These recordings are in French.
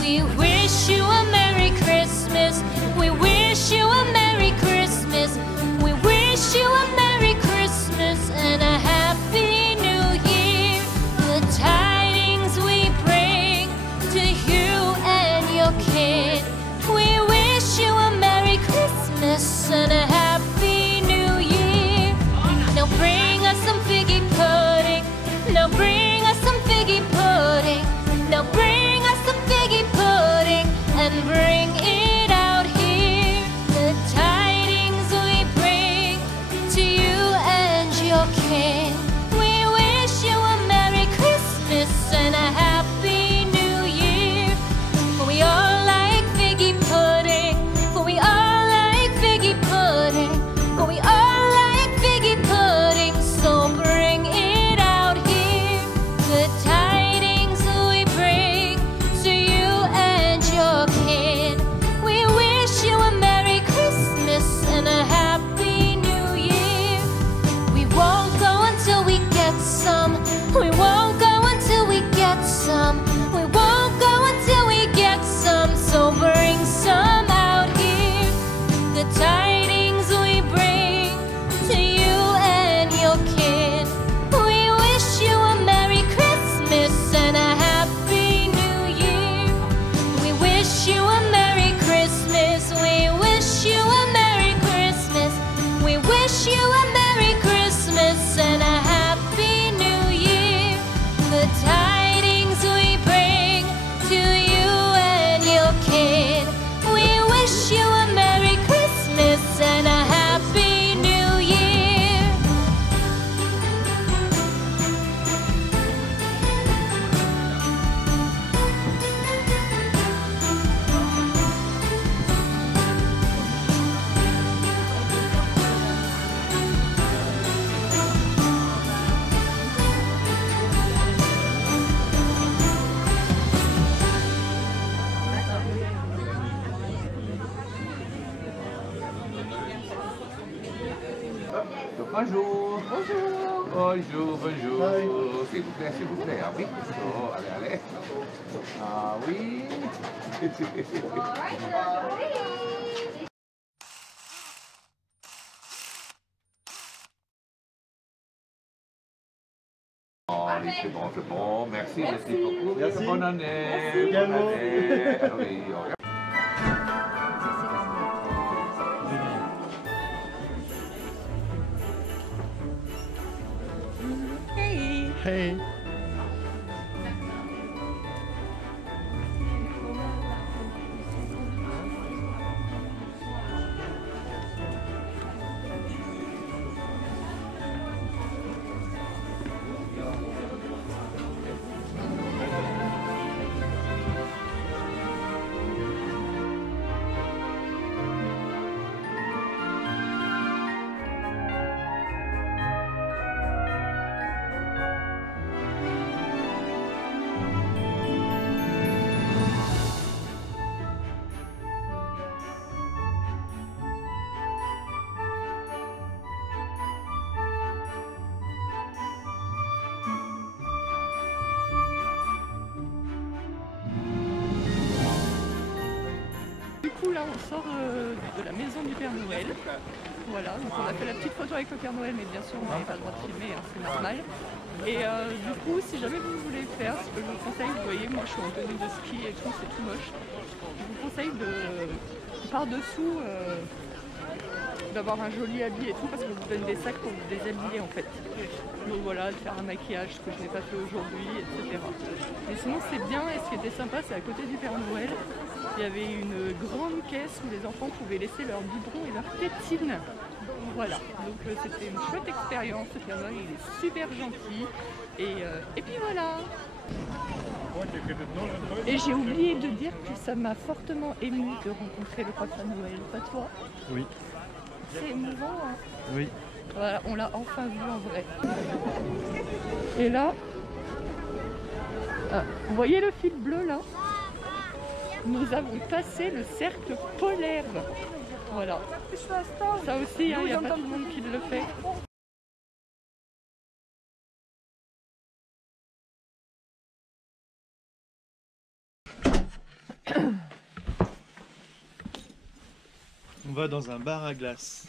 We wish you a Merry Christmas. We wish you a Merry Christmas. We wish you a Merry Christmas and a Happy New Year. The tidings we bring to you and your kid. We wish you a Merry Christmas and a Happy New Year. Now bring us some figgy pudding. Now bring us some figgy pudding. Now bring us some figgy pudding and bring it out here. The tidings we bring to you and your kin. We wish you a Merry Christmas and a Happy New Year. For we all like figgy pudding. For we all like figgy pudding. For we all like figgy pudding. So bring it out here. The tidings we bring to you and your kid. We wish you a Merry Christmas and a Happy New Year. We won't go until we get some. We won't go until we get some. We won't go until we get some. So bring some out here. The tidings we bring to you and your kid. We wish you a Merry Christmas and a Happy New Year. We wish you a Merry Christmas. We wish you a Merry Christmas. We wish you a Merry Christmas and a Happy New Year. The tidings we bring to you and your kid. We wish you a Merry Christmas and a Happy New Year. Bonjour. Bonjour. Bonjour, bonjour. S'il vous plaît, s'il vous plaît. Ah oui. Oh, allez, allez. Ah oui. Oh, allez, c'est bon. Merci, merci beaucoup. Merci. Bonne année. Merci Bonne également. année. Ah oui, oh, Hey. Du coup là on sort de la maison du Père Noël. Voilà, donc on a fait la petite photo avec le Père Noël, mais bien sûr on n'avait pas le droit de filmer, hein, c'est normal. Et du coup, si jamais vous voulez faire, ce que je vous conseille, vous voyez, moi je suis en tenue de ski et tout, c'est tout moche. Je vous conseille de par-dessous d'avoir un joli habit et tout, parce qu'on vous donne des sacs pour vous déshabiller en fait. Donc voilà, de faire un maquillage, ce que je n'ai pas fait aujourd'hui, etc. Mais sinon c'est bien, et ce qui était sympa, c'est à côté du Père Noël, il y avait une grande caisse où les enfants pouvaient laisser leur biberon et leur tétine. Voilà, donc c'était une chouette expérience, ce Père Noël il est super gentil, et puis voilà. Et j'ai oublié de dire que ça m'a fortement ému de rencontrer le Papa Noël, pas toi? Oui. C'est émouvant, hein? Oui. Voilà, on l'a enfin vu en vrai. Et là, vous voyez le fil bleu là? Nous avons passé le cercle polaire. Voilà. Ça aussi, il n'y a pas tout le monde qui le fait. On va dans un bar à glace.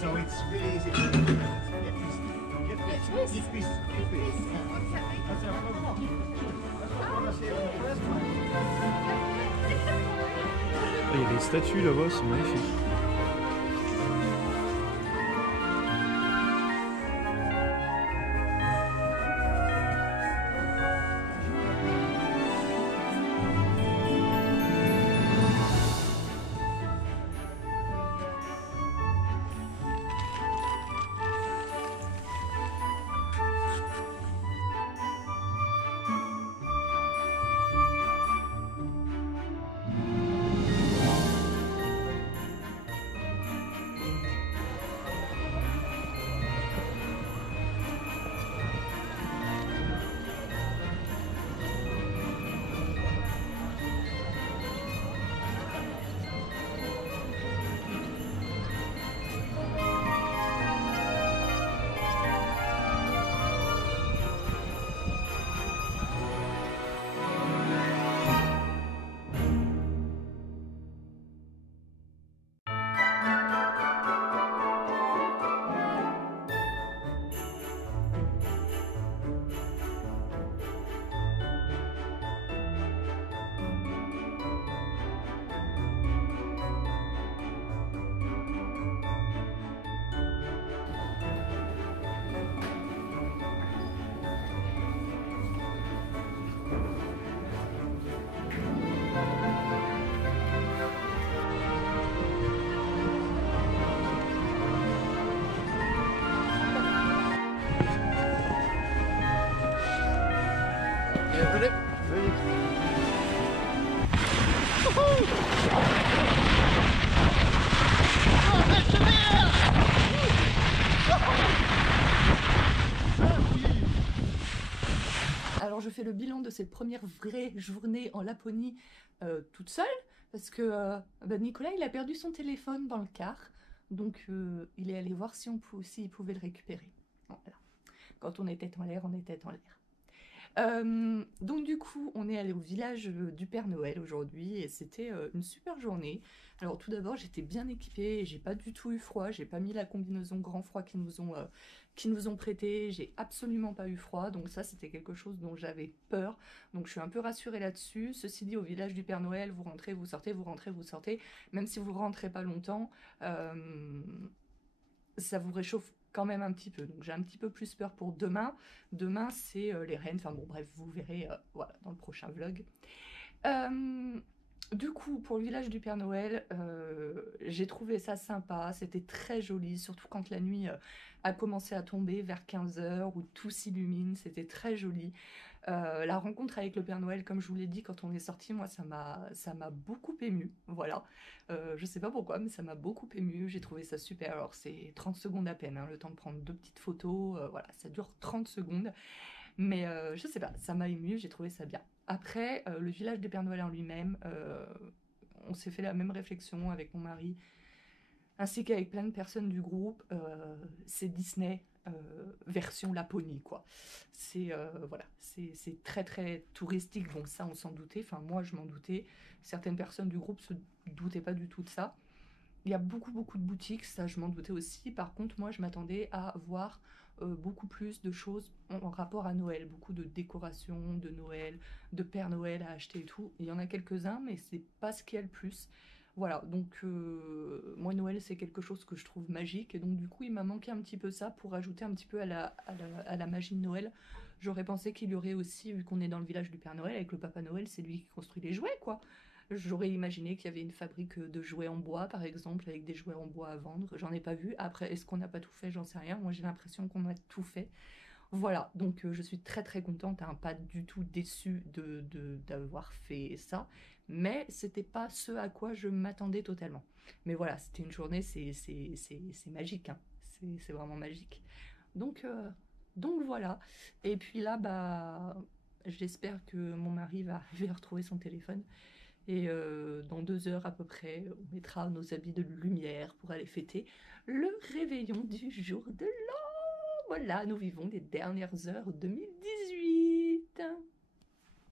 So it's really easy to get this. Il y a des statues là-bas, c'est magnifique. Alors je fais le bilan de cette première vraie journée en Laponie toute seule, parce que Nicolas il a perdu son téléphone dans le car, donc il est allé voir s'il pouvait le récupérer. Voilà. Quand on était en l'air, on était en l'air. Donc du coup, on est allé au village du Père Noël aujourd'hui et c'était une super journée. Alors tout d'abord, j'étais bien équipée, j'ai pas du tout eu froid, j'ai pas mis la combinaison grand froid qu'ils nous ont prêté, j'ai absolument pas eu froid, donc ça c'était quelque chose dont j'avais peur, donc je suis un peu rassurée là-dessus. Ceci dit, au village du Père Noël, vous rentrez, vous sortez, vous rentrez, vous sortez, même si vous rentrez pas longtemps, ça vous réchauffe quand même un petit peu, donc j'ai un petit peu plus peur pour demain. Demain c'est les rennes, enfin bon bref, vous verrez voilà, dans le prochain vlog. Du coup, pour le village du Père Noël, j'ai trouvé ça sympa, c'était très joli, surtout quand la nuit a commencé à tomber vers 15 h où tout s'illumine, c'était très joli. La rencontre avec le Père Noël, comme je vous l'ai dit quand on est sorti, moi ça m'a beaucoup émue, voilà. Je sais pas pourquoi, mais ça m'a beaucoup émue, j'ai trouvé ça super. Alors c'est 30 secondes à peine, hein, le temps de prendre 2 petites photos, voilà, ça dure 30 secondes. Mais je sais pas, ça m'a émue, j'ai trouvé ça bien. Après, le village des Pères Noël en lui-même, on s'est fait la même réflexion avec mon mari, ainsi qu'avec plein de personnes du groupe. C'est Disney version Laponie, quoi. C'est voilà, c'est très très touristique, donc ça on s'en doutait. Enfin moi je m'en doutais. Certaines personnes du groupe se doutaient pas du tout de ça. Il y a beaucoup de boutiques, ça je m'en doutais aussi. Par contre, moi je m'attendais à voir beaucoup plus de choses en rapport à Noël, beaucoup de décorations de Noël, de Père Noël à acheter et tout. Il y en a quelques-uns, mais c'est pas ce qu'il y a le plus. Voilà, donc moi Noël c'est quelque chose que je trouve magique, et donc du coup il m'a manqué un petit peu ça pour ajouter un petit peu à la magie de Noël. J'aurais pensé qu'il y aurait aussi, vu qu'on est dans le village du Père Noël, avec le Papa Noël, c'est lui qui construit les jouets, quoi. J'aurais imaginé qu'il y avait une fabrique de jouets en bois, par exemple, avec des jouets en bois à vendre. J'en ai pas vu. Après, est-ce qu'on n'a pas tout fait? J'en sais rien. Moi, j'ai l'impression qu'on a tout fait. Voilà, donc je suis très très contente, hein, pas du tout déçue d'avoir fait ça, mais c'était pas ce à quoi je m'attendais totalement. Mais voilà, c'était une journée, c'est magique, hein. C'est vraiment magique. Donc, voilà. Et puis là, bah, j'espère que mon mari va arriver à retrouver son téléphone. Et dans 2 heures à peu près, on mettra nos habits de lumière pour aller fêter le réveillon du jour de l'an. Voilà, nous vivons les dernières heures 2018.